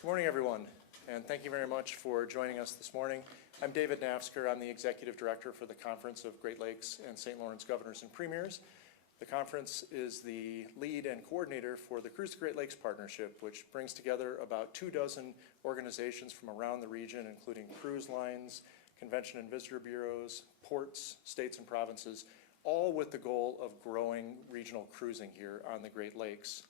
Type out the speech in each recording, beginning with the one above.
Good morning, everyone, and thank you very much for joining us this morning. I'm David Nafsker. I'm the Executive Director for the Conference of Great Lakes and St. Lawrence Governors and Premiers. The conference is the lead and coordinator for the Cruise the Great Lakes Partnership, which brings together about 24 organizations from around the region, including cruise lines, convention and visitor bureaus, ports, states and provinces, all with the goal of growing regional cruising here on the Great Lakes.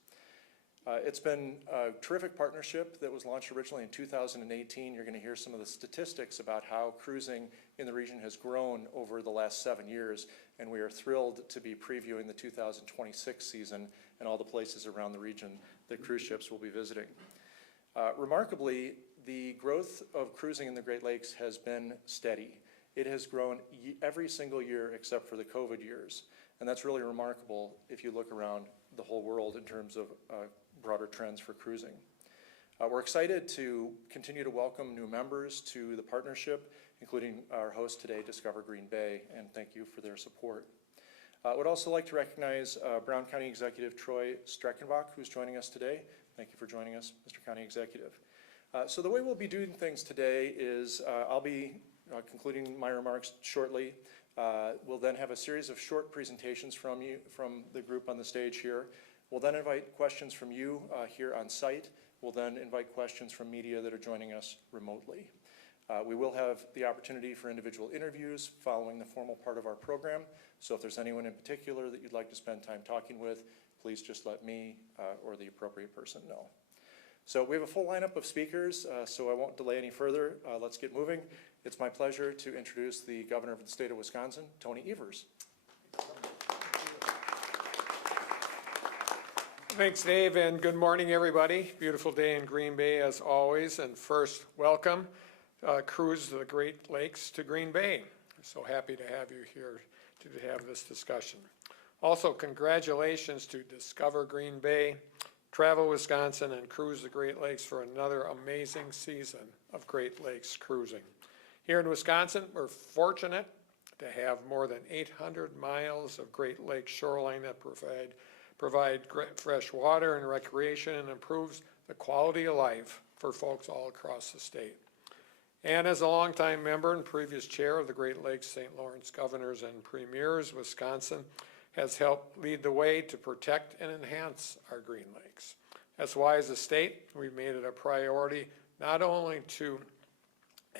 It's been a terrific partnership that was launched originally in 2018. You're going to hear some of the statistics about how cruising in the region has grown over the last 7 years, and we are thrilled to be previewing the 2026 season and all the places around the region that cruise ships will be visiting. Remarkably, the growth of cruising in the Great Lakes has been steady. It has grown every single year except for the COVID years, and that's really remarkable if you look around the whole world in terms of broader trends for cruising. We're excited to continue to welcome new members to the partnership, including our host today, Discover Green Bay, and thank you for their support. I would also like to recognize Brown County Executive Troy Streckenbach, who's joining us today. Thank you for joining us, Mr. County Executive. So the way we'll be doing things today is I'll be concluding my remarks shortly. We'll then have a series of short presentations from the group on the stage here. We'll then invite questions from you here on site. We'll then invite questions from media that are joining us remotely. We will have the opportunity for individual interviews following the formal part of our program. So if there's anyone in particular that you'd like to spend time talking with, please just let me or the appropriate person know. So we have a full lineup of speakers, so I won't delay any further. Let's get moving. It's my pleasure to introduce the Governor of the state of Wisconsin, Tony Evers. Thanks, Dave, and good morning, everybody. Beautiful day in Green Bay, as always. And first, welcome, Cruise the Great Lakes to Green Bay. So happy to have you here to have this discussion. Also, congratulations to Discover Green Bay, Travel Wisconsin, and Cruise the Great Lakes for another amazing season of Great Lakes cruising. Here in Wisconsin, we're fortunate to have more than 800 miles of Great Lakes shoreline that provide fresh water and recreation and improves the quality of life for folks all across the state. And as a longtime member and previous chair of the Great Lakes St. Lawrence Governors and Premiers, Wisconsin has helped lead the way to protect and enhance our Green Lakes. That's why as a state, we've made it a priority not only to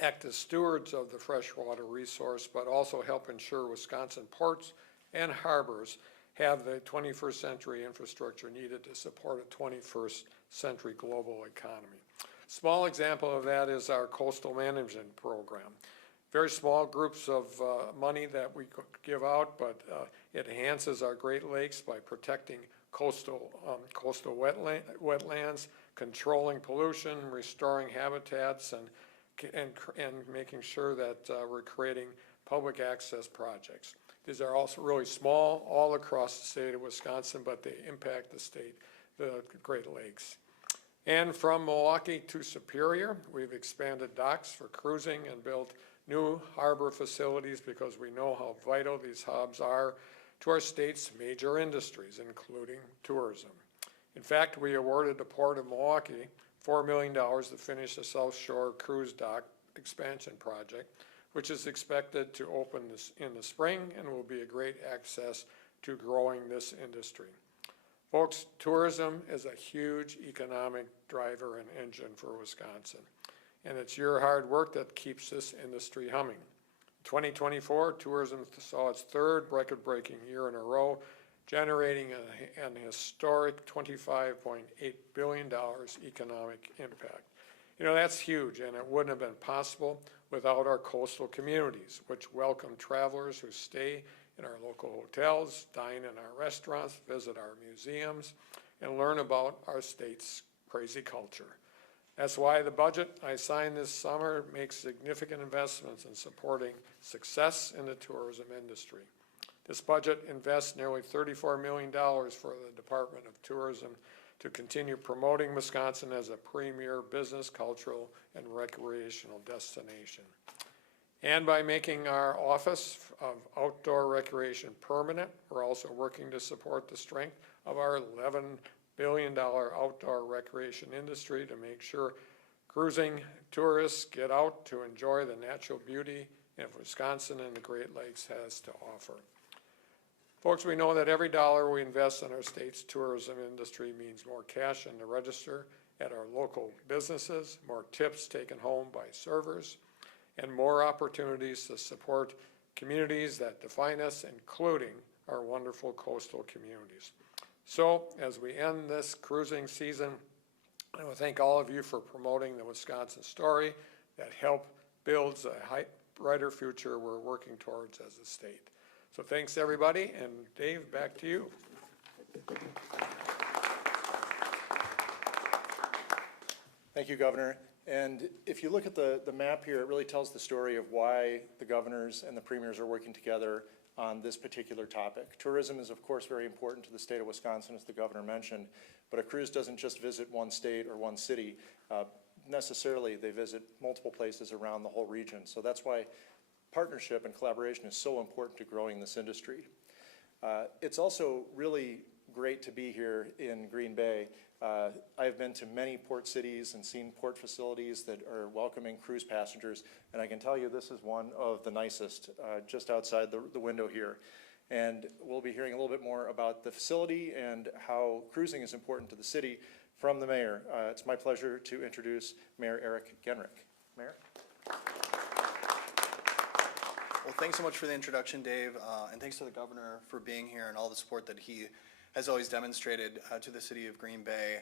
act as stewards of the freshwater resource, but also help ensure Wisconsin ports and harbors have the 21st century infrastructure needed to support a 21st century global economy. Small example of that is our coastal management program. Very small groups of money that we give out, but it enhances our Great Lakes by protecting coastal wetlands, controlling pollution, restoring habitats, and making sure that we're creating public access projects. These are also really small all across the state of Wisconsin, but they impact the state, the Great Lakes. And from Milwaukee to Superior, we've expanded docks for cruising and built new harbor facilities because we know how vital these hubs are to our state's major industries, including tourism. In fact, we awarded the Port of Milwaukee $4 million to finish the South Shore Cruise Dock expansion project, which is expected to open in the spring and will be a great access to growing this industry. Folks, tourism is a huge economic driver and engine for Wisconsin, and it's your hard work that keeps this industry humming. In 2024, tourism saw its third record-breaking year in a row, generating an historic $25.8 billion economic impact. You know, that's huge, and it wouldn't have been possible without our coastal communities, which welcome travelers who stay in our local hotels, dine in our restaurants, visit our museums, and learn about our state's crazy culture. That's why the budget I signed this summer makes significant investments in supporting success in the tourism industry. This budget invests nearly $34 million for the Department of Tourism to continue promoting Wisconsin as a premier business, cultural, and recreational destination. And by making our Office of Outdoor Recreation permanent, we're also working to support the strength of our $11 billion outdoor recreation industry to make sure Cruising tourists get out to enjoy the natural beauty of Wisconsin and the Great Lakes has to offer. Folks, we know that every dollar we invest in our state's tourism industry means more cash in the register at our local businesses, more tips taken home by servers, and more opportunities to support communities that define us, including our wonderful coastal communities. So, as we end this cruising season, I want to thank all of you for promoting the Wisconsin story that help builds a brighter future we're working towards as a state. So thanks everybody, and Dave, back to you. Thank you, Governor. And if you look at the map here, it really tells the story of why the governors and the premiers are working together on this particular topic. Tourism is, of course, very important to the state of Wisconsin, as the governor mentioned, but a cruise doesn't just visit one state or one city. Necessarily, they visit multiple places around the whole region. So that's why partnership and collaboration is so important to growing this industry. It's also really great to be here in Green Bay. I've been to many port cities and seen port facilities that are welcoming cruise passengers, and I can tell you this is one of the nicest, just outside the window here. And we'll be hearing a little bit more about the facility and how cruising is important to the city from the mayor. It's my pleasure to introduce Mayor Eric Genrich. Mayor? Well, thanks so much for the introduction, Dave, and thanks to the governor for being here and all the support that he has always demonstrated to the city of Green Bay.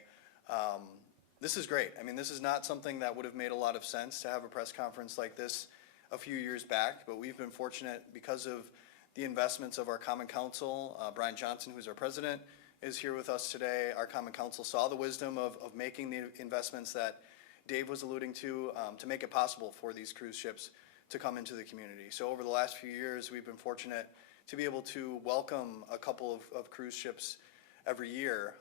This is great. I mean, this is not something that would have made a lot of sense to have a press conference like this a few years back, but we've been fortunate because of the investments of our Common Council. Brian Johnson, who's our president, is here with us today. Our Common Council saw the wisdom of making the investments that Dave was alluding to make it possible for these cruise ships to come into the community. So over the last few years, we've been fortunate to be able to welcome a couple of cruise ships every year.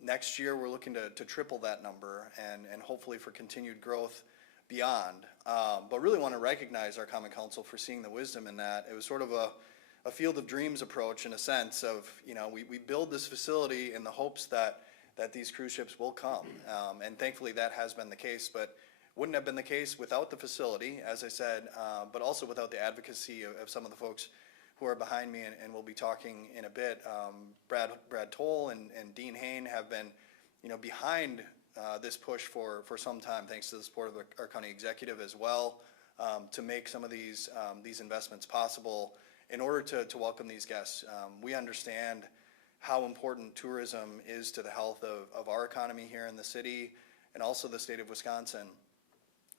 Next year, we're looking to triple that number and hopefully for continued growth beyond. But really want to recognize our Common Council for seeing the wisdom in that. It was sort of a field of dreams approach in a sense of, you know, we build this facility in the hopes that these cruise ships will come. And thankfully that has been the case, but wouldn't have been the case without the facility, as I said, but also without the advocacy of some of the folks who are behind me and we'll be talking in a bit. Brad Toll and Dean Hain have been, you know, behind this push for some time, thanks to the support of our county executive as well, to make some of these investments possible in order to welcome these guests. We understand how important tourism is to the health of our economy here in the city and also the state of Wisconsin.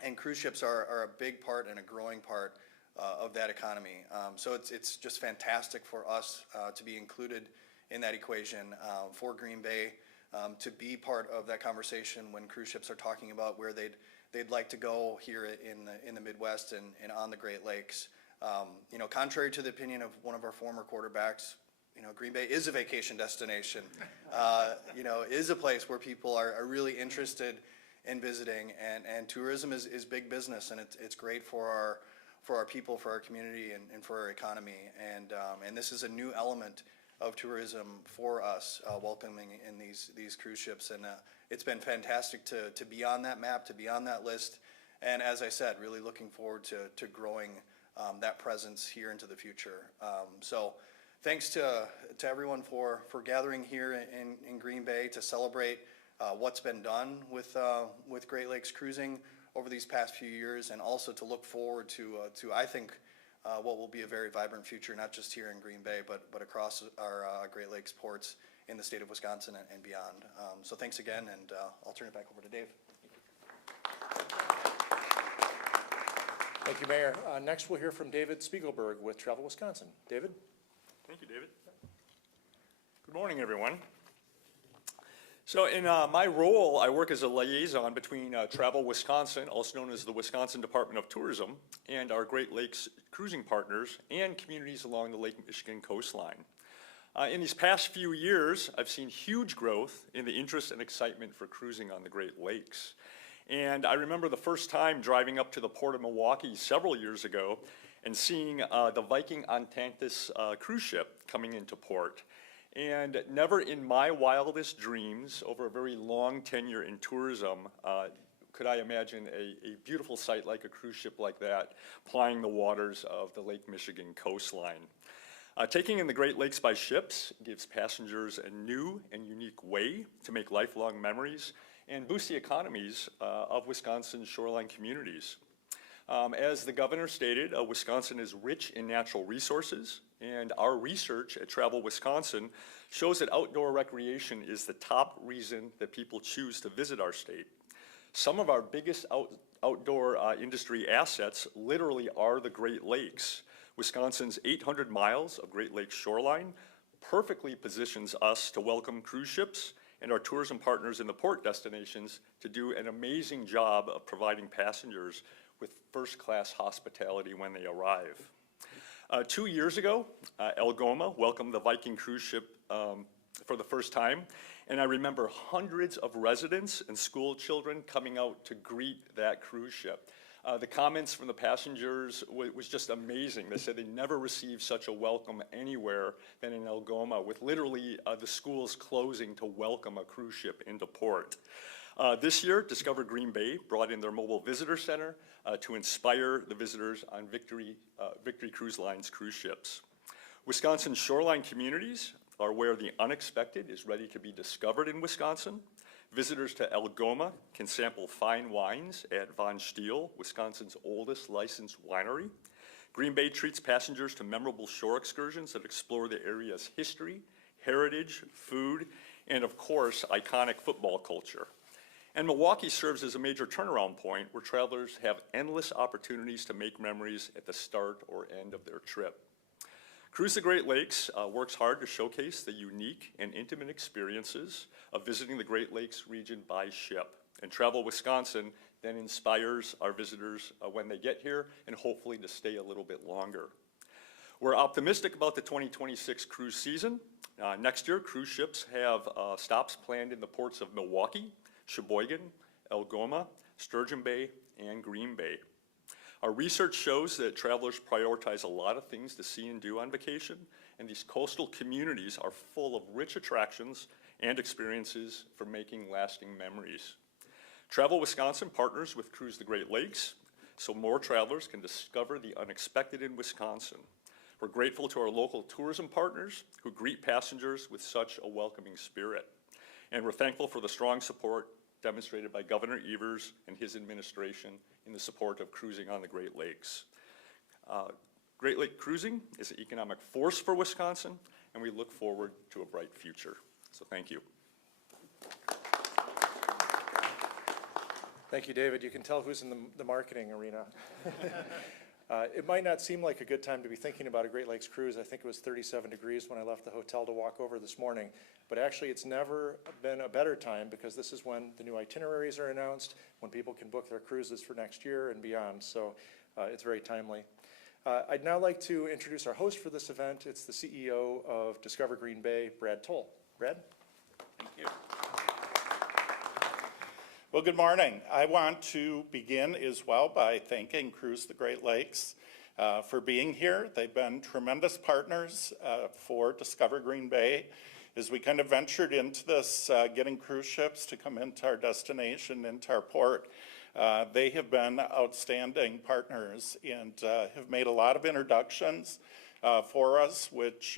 And cruise ships are a big part and a growing part of that economy. So it's just fantastic for us to be included in that equation, for Green Bay to be part of that conversation when cruise ships are talking about where they'd like to go here in the Midwest and on the Great Lakes. You know, contrary to the opinion of one of our former quarterbacks, you know, Green Bay is a vacation destination. You know, is a place where people are really interested in visiting, and tourism is big business, and it's great for our people, for our community, and for our economy. And this is a new element of tourism for us, welcoming in these cruise ships. And it's been fantastic to be on that map, to be on that list. And as I said, really looking forward to growing that presence here into the future. So thanks to everyone for gathering here in Green Bay to celebrate what's been done with Great Lakes cruising over these past few years, and also to look forward to I think what will be a very vibrant future, not just here in Green Bay, but across our Great Lakes ports in the state of Wisconsin and beyond. So thanks again, and I'll turn it back over to Dave. Thank you, Mayor. Next, we'll hear from David Spiegelberg with Travel Wisconsin. David? Thank you, David. Good morning, everyone. So in my role, I work as a liaison between Travel Wisconsin, also known as the Wisconsin Department of Tourism, and our Great Lakes cruising partners and communities along the Lake Michigan coastline. In these past few years, I've seen huge growth in the interest and excitement for cruising on the Great Lakes. And I remember the first time driving up to the Port of Milwaukee several years ago and seeing the Viking Antantis cruise ship coming into port. And never in my wildest dreams, over a very long tenure in tourism, could I imagine a beautiful sight like a cruise ship like that plying the waters of the Lake Michigan coastline. Taking in the Great Lakes by ships gives passengers a new and unique way to make lifelong memories and boost the economies of Wisconsin's shoreline communities. As the governor stated, Wisconsin is rich in natural resources, and our research at Travel Wisconsin shows that outdoor recreation is the top reason that people choose to visit our state. Some of our biggest outdoor industry assets literally are the Great Lakes. Wisconsin's 800 miles of Great Lakes shoreline perfectly positions us to welcome cruise ships and our tourism partners in the port destinations to do an amazing job of providing passengers with first-class hospitality when they arrive. 2 years ago, Algoma welcomed the Viking cruise ship for the first time, and I remember hundreds of residents and school children coming out to greet that cruise ship. The comments from the passengers was just amazing. They said they never received such a welcome anywhere than in Algoma, with literally the schools closing to welcome a cruise ship into port. This year, Discover Green Bay brought in their mobile visitor center to inspire the visitors on Victory Cruise Line's cruise ships. Wisconsin's shoreline communities are where the unexpected is ready to be discovered in Wisconsin. Visitors to Algoma can sample fine wines at Von Stiel, Wisconsin's oldest licensed winery. Green Bay treats passengers to memorable shore excursions that explore the area's history, heritage, food, and of course, iconic football culture. And Milwaukee serves as a major turnaround point where travelers have endless opportunities to make memories at the start or end of their trip. Cruise the Great Lakes works hard to showcase the unique and intimate experiences of visiting the Great Lakes region by ship. And Travel Wisconsin then inspires our visitors when they get here and hopefully to stay a little bit longer. We're optimistic about the 2026 cruise season. Next year, cruise ships have stops planned in the ports of Milwaukee, Sheboygan, Algoma, Sturgeon Bay, and Green Bay. Our research shows that travelers prioritize a lot of things to see and do on vacation, and these coastal communities are full of rich attractions and experiences for making lasting memories. Travel Wisconsin partners with Cruise the Great Lakes so more travelers can discover the unexpected in Wisconsin. We're grateful to our local tourism partners who greet passengers with such a welcoming spirit. And we're thankful for the strong support demonstrated by Governor Evers and his administration in the support of cruising on the Great Lakes. Great Lake cruising is an economic force for Wisconsin, and we look forward to a bright future. So thank you. Thank you, David. You can tell who's in the marketing arena. It might not seem like a good time to be thinking about a Great Lakes cruise. I think it was 37 degrees when I left the hotel to walk over this morning. But actually, it's never been a better time because this is when the new itineraries are announced, when people can book their cruises for next year and beyond. So it's very timely. I'd now like to introduce our host for this event. It's the CEO of Discover Green Bay, Brad Toll. Brad? Thank you. Well, good morning. I want to begin as well by thanking Cruise the Great Lakes for being here. They've been tremendous partners for Discover Green Bay as we kind of ventured into this, getting cruise ships to come into our destination, into our port. They have been outstanding partners and have made a lot of introductions for us, which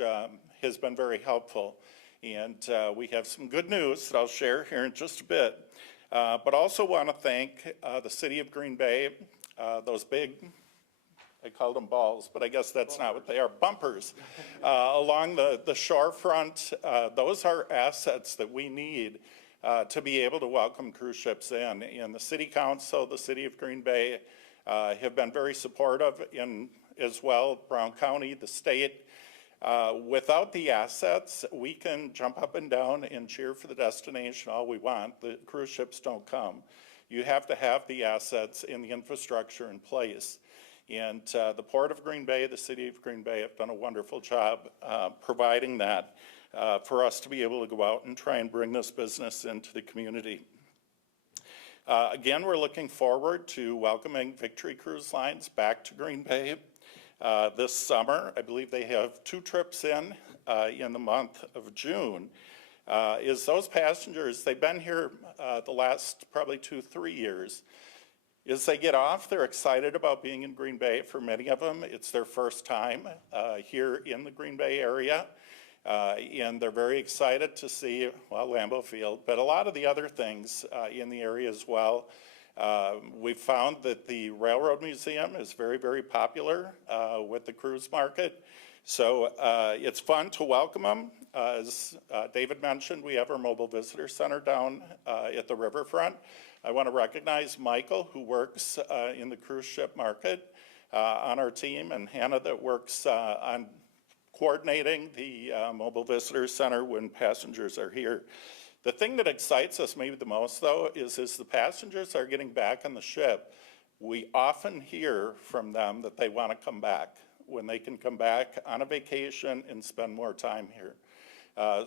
has been very helpful. And we have some good news that I'll share here in just a bit. But also want to thank the city of Green Bay, those big, I called them balls, but I guess that's not what they are, bumpers along the shorefront. Those are assets that we need to be able to welcome cruise ships in. And the city council, the city of Green Bay have been very supportive in as well, Brown County, the state. Without the assets, we can jump up and down and cheer for the destination all we want. The cruise ships don't come. You have to have the assets and the infrastructure in place. And the Port of Green Bay, the City of Green Bay have done a wonderful job providing that for us to be able to go out and try and bring this business into the community. Again, we're looking forward to welcoming Victory Cruise Lines back to Green Bay. This summer. I believe they have 2 trips in the month of June. is those passengers, they've been here the last probably 2-3 years. As they get off, they're excited about being in Green Bay. For many of them, it's their first time here in the Green Bay area. And they're very excited to see, well, Lambeau Field, but a lot of the other things in the area as well. We've found that the Railroad Museum is very, very popular with the cruise market. So it's fun to welcome them. As David mentioned, we have our mobile visitor center down at the riverfront. I want to recognize Michael, who works in the cruise ship market on our team, and Hannah that works on coordinating the mobile visitor center when passengers are here. The thing that excites us maybe the most, though, is as the passengers are getting back on the ship, we often hear from them that they want to come back, when they can come back on a vacation and spend more time here.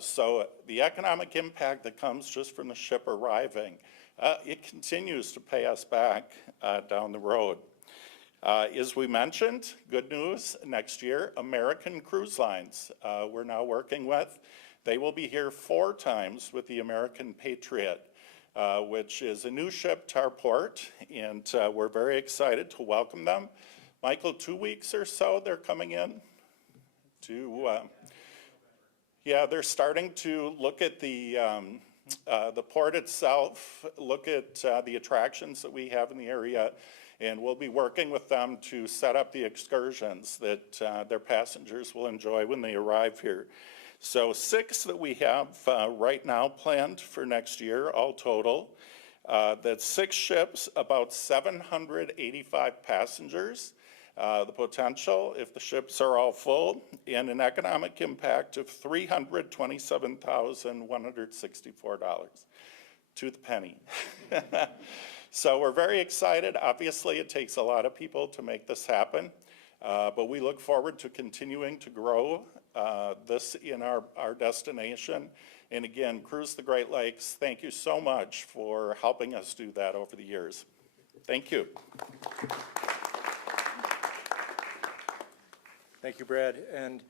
So the economic impact that comes just from the ship arriving, it continues to pay us back down the road. As we mentioned, good news, next year, American Cruise Lines we're now working with. They will be here 4 times with the American Patriot, which is a new ship to our port, and we're very excited to welcome them. Michael, 2 weeks or so they're coming in to, yeah, they're starting to look at the port itself, look at the attractions that we have in the area, and we'll be working with them to set up the excursions that their passengers will enjoy when they arrive here. So 6 that we have right now planned for next year, all total. That's 6 ships, about 785 passengers. The potential, if the ships are all full, and an economic impact of $327,164 to the penny. So we're very excited. Obviously, it takes a lot of people to make this happen, but we look forward to continuing to grow this in our destination. And again, Cruise the Great Lakes, thank you so much for helping us do that over the years. Thank you. Thank you, Brad. And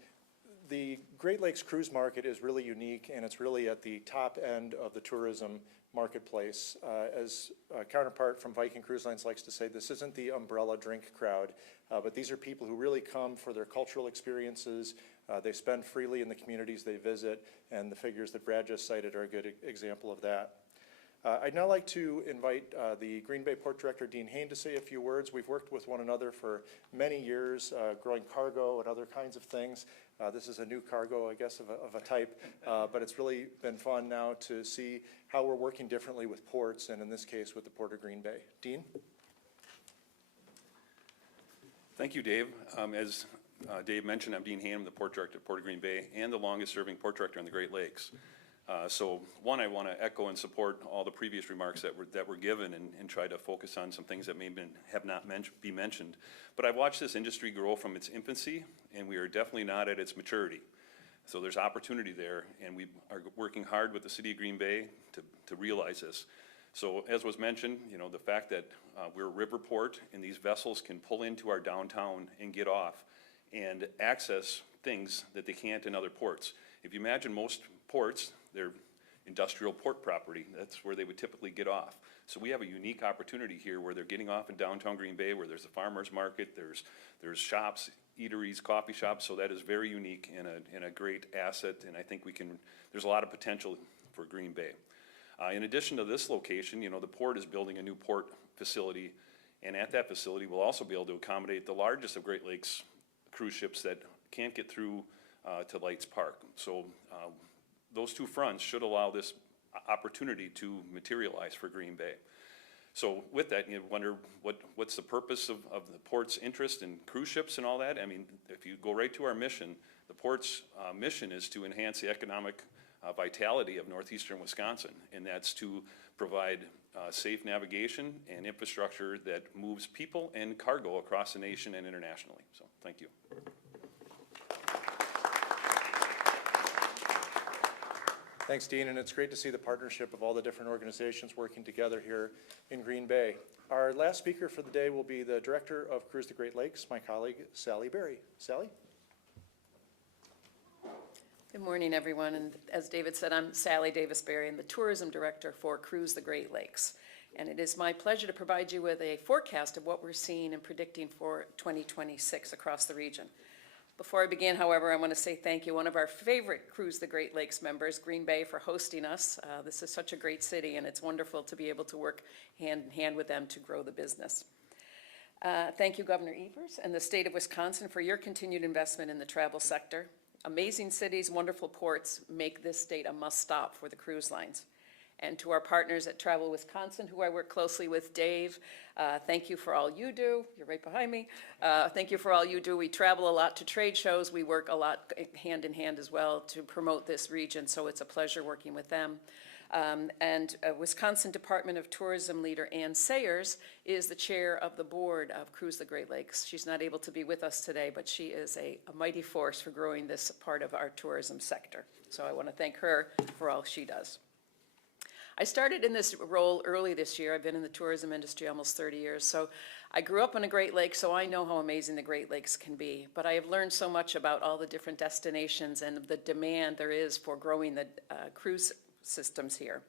the Great Lakes cruise market is really unique, and it's really at the top end of the tourism marketplace. As a counterpart from Viking Cruise Lines likes to say, this isn't the umbrella drink crowd, but these are people who really come for their cultural experiences. They spend freely in the communities they visit, and the figures that Brad just cited are a good example of that. I'd now like to invite the Green Bay Port Director, Dean Hain, to say a few words. We've worked with one another for many years, growing cargo and other kinds of things. This is a new cargo, I guess, of a type, but it's really been fun now to see how we're working differently with ports, and in this case, with the Port of Green Bay. Dean? Thank you, Dave. As Dave mentioned, I'm Dean Hain, the Port Director at Port of Green Bay, and the longest-serving Port Director on the Great Lakes. So one, I want to echo and support all the previous remarks that were given, and try to focus on some things that maybe have not been mentioned. But I've watched this industry grow from its infancy, and we are definitely not at its maturity. So there's opportunity there, and we are working hard with the City of Green Bay to realize this. So as was mentioned, you know, the fact that we're a river port and these vessels can pull into our downtown and get off and access things that they can't in other ports. If you imagine most ports, they're industrial port property. That's where they would typically get off. So we have a unique opportunity here where they're getting off in downtown Green Bay, where there's a farmer's market, there's shops, eateries, coffee shops. So that is very unique and a great asset. And I think there's a lot of potential for Green Bay. In addition to this location, you know, the port is building a new port facility. And at that facility, we'll also be able to accommodate the largest of Great Lakes cruise ships that can't get through to Lights Park. So those two fronts should allow this opportunity to materialize for Green Bay. So with that, you wonder what's the purpose of the port's interest in cruise ships and all that? I mean, if you go right to our mission, the port's mission is to enhance the economic vitality of northeastern Wisconsin, and that's to provide safe navigation and infrastructure that moves people and cargo across the nation and internationally. So thank you. Thanks, Dean, and it's great to see the partnership of all the different organizations working together here in Green Bay. Our last speaker for the day will be the Director of Cruise the Great Lakes, my colleague, Sally Berry. Sally? Good morning, everyone. And as David said, I'm Sally Davis-Berry. I'm the Tourism Director for Cruise the Great Lakes. And it is my pleasure to provide you with a forecast of what we're seeing and predicting for 2026 across the region. Before I begin, however, I want to say thank you, one of our favorite Cruise the Great Lakes members, Green Bay, for hosting us. This is such a great city, and it's wonderful to be able to work hand in hand with them to grow the business. Thank you, Governor Evers and the state of Wisconsin, for your continued investment in the travel sector. Amazing cities, wonderful ports make this state a must-stop for the cruise lines. And to our partners at Travel Wisconsin, who I work closely with, Dave, thank you for all you do. You're right behind me. Thank you for all you do. We travel a lot to trade shows. We work a lot hand in hand as well to promote this region, so it's a pleasure working with them. Wisconsin Department of Tourism leader Ann Sayers is the chair of the board of Cruise the Great Lakes. She's not able to be with us today, but she is a mighty force for growing this part of our tourism sector. So I want to thank her for all she does. I started in this role early this year. I've been in the tourism industry almost 30 years. So I grew up on a Great Lake, so I know how amazing the Great Lakes can be. But I have learned so much about all the different destinations and the demand there is for growing the cruise systems here.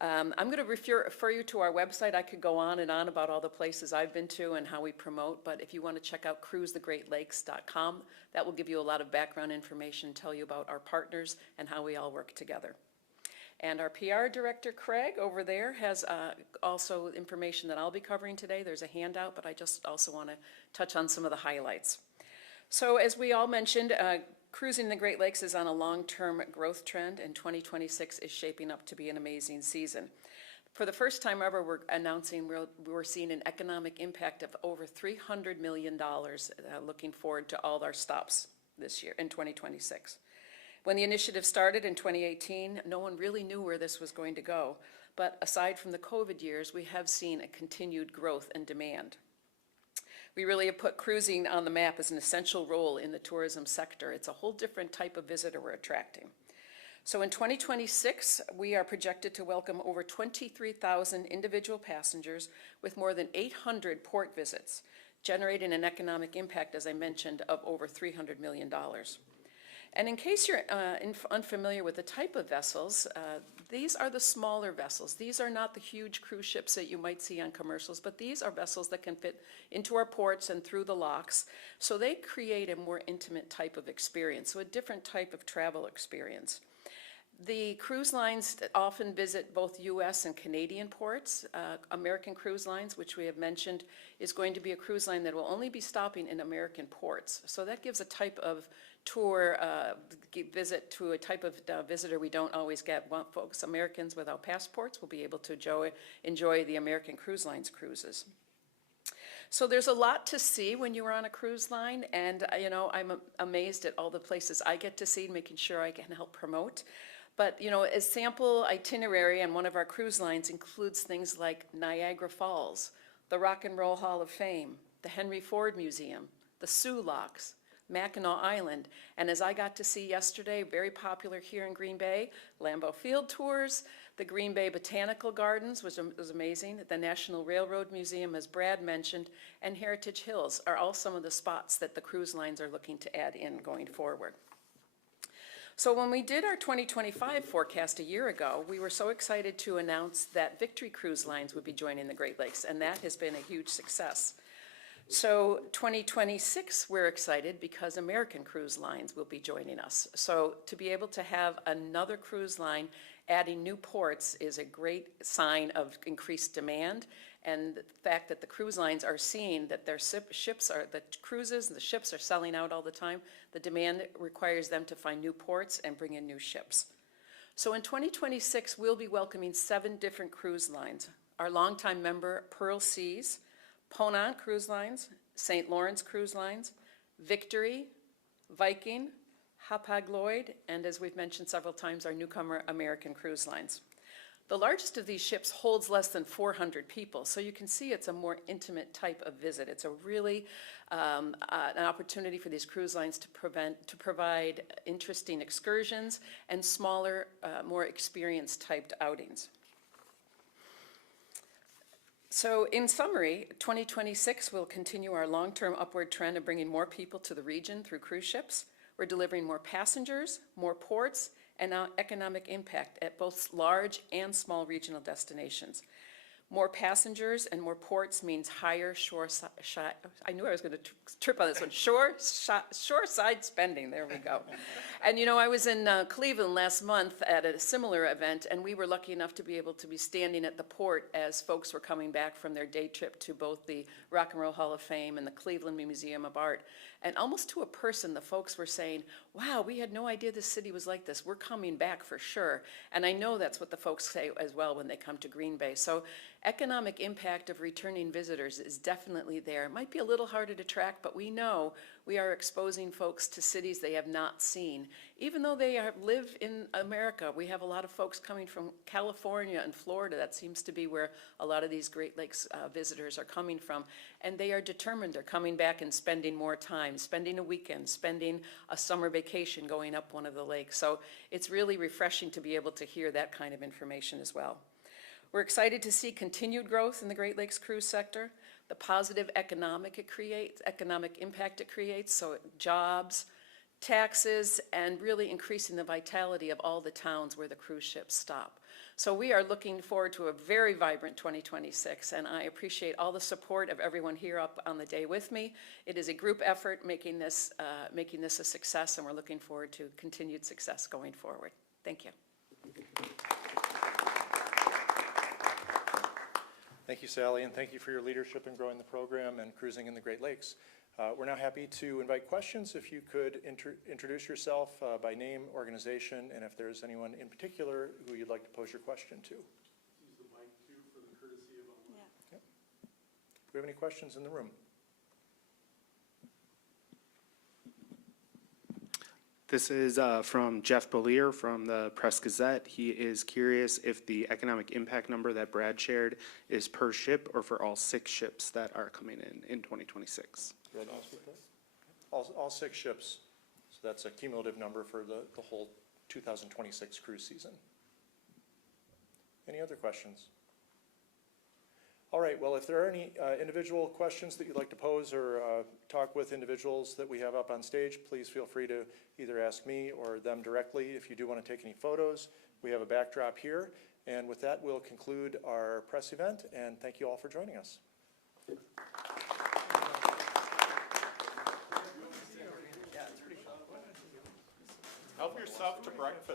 I'm going to refer you to our website. I could go on and on about all the places I've been to and how we promote, but if you want to check out cruisethegreatlakes.com, that will give you a lot of background information, tell you about our partners and how we all work together. And our PR director, Craig, over there has also information that I'll be covering today. There's a handout, but I just also want to touch on some of the highlights. So as we all mentioned, cruising the Great Lakes is on a long-term growth trend, and 2026 is shaping up to be an amazing season. For the first time ever, we're announcing we're seeing an economic impact of over $300 million looking forward to all our stops this year in 2026. When the initiative started in 2018, no one really knew where this was going to go. But aside from the COVID years, we have seen a continued growth and demand. We really have put cruising on the map as an essential role in the tourism sector. It's a whole different type of visitor we're attracting. So in 2026, we are projected to welcome over 23,000 individual passengers with more than 800 port visits, generating an economic impact, as I mentioned, of over $300 million. And in case you're unfamiliar with the type of vessels, these are the smaller vessels. These are not the huge cruise ships that you might see on commercials, but these are vessels that can fit into our ports and through the locks. So they create a more intimate type of experience, so a different type of travel experience. The cruise lines often visit both U.S. and Canadian ports. American Cruise Lines, which we have mentioned, is going to be a cruise line that will only be stopping in American ports. So that gives a type of tour visit to a type of visitor we don't always get. Folks, Americans without passports will be able to enjoy the American Cruise Lines cruises. So there's a lot to see when you are on a cruise line, and I'm amazed at all the places I get to see, making sure I can help promote. But, a sample itinerary on one of our cruise lines includes things like Niagara Falls, the Rock and Roll Hall of Fame, the Henry Ford Museum, the Sioux Locks, Mackinac Island, and as I got to see yesterday, very popular here in Green Bay, Lambeau Field tours, the Green Bay Botanical Gardens was amazing, the National Railroad Museum, as Brad mentioned, and Heritage Hills are all some of the spots that the cruise lines are looking to add in going forward. So when we did our 2025 forecast a year ago, we were so excited to announce that Victory Cruise Lines would be joining the Great Lakes, and that has been a huge success. So 2026, we're excited because American Cruise Lines will be joining us. So to be able to have another cruise line adding new ports is a great sign of increased demand, and the fact that the cruise lines are seeing that their ships are, the cruises and the ships are selling out all the time, the demand requires them to find new ports and bring in new ships. So in 2026, we'll be welcoming 7 different cruise lines. Our longtime member, Pearl Seas, Ponant Cruise Lines, St. Lawrence Cruise Lines, Victory, Viking, Hapag-Lloyd, and as we've mentioned several times, our newcomer American Cruise Lines. The largest of these ships holds less than 400 people, so you can see it's a more intimate type of visit. It's a really an opportunity for these cruise lines to provide interesting excursions and smaller, more experienced typed outings. So in summary, 2026 will continue our long-term upward trend of bringing more people to the region through cruise ships. We're delivering more passengers, more ports, and now economic impact at both large and small regional destinations. More passengers and more ports means higher I knew I was going to trip on this one, shoreside spending, there we go. And you know, I was in Cleveland last month at a similar event, and we were lucky enough to be able to be standing at the port as folks were coming back from their day trip to both the Rock and Roll Hall of Fame and the Cleveland Museum of Art. And almost to a person, the folks were saying, wow, we had no idea this city was like this. We're coming back for sure. And I know that's what the folks say as well when they come to Green Bay. So economic impact of returning visitors is definitely there. It might be a little harder to track, but we know we are exposing folks to cities they have not seen. Even though they live in America, we have a lot of folks coming from California and Florida. That seems to be where a lot of these Great Lakes visitors are coming from. And they are determined. They're coming back and spending more time, spending a weekend, spending a summer vacation going up one of the lakes. So it's really refreshing to be able to hear that kind of information as well. We're excited to see continued growth in the Great Lakes cruise sector, the positive economic impact it creates, so jobs, taxes, and really increasing the vitality of all the towns where the cruise ships stop. So we are looking forward to a very vibrant 2026, and I appreciate all the support of everyone here up on the day with me. It is a group effort making this a success, and we're looking forward to continued success going forward. Thank you. Thank you, Sally, and thank you for your leadership in growing the program and cruising in the Great Lakes. We're now happy to invite questions. If you could introduce yourself by name, organization, and if there's anyone in particular who you'd like to pose your question to. Use the mic too for the courtesy of online. Yep. Do we have any questions in the room? This is from Jeff Belier from the Press Gazette. He is curious if the economic impact number that Brad shared is per ship or for all 6 ships that are coming in 2026. All 6 ships. So that's a cumulative number for the whole 2026 cruise season. Any other questions? All right, well, if there are any individual questions that you'd like to pose or talk with individuals that we have up on stage, please feel free to either ask me or them directly. If you do want to take any photos, we have a backdrop here. And with that, we'll conclude our press event, and thank you all for joining us. Help yourself to breakfast.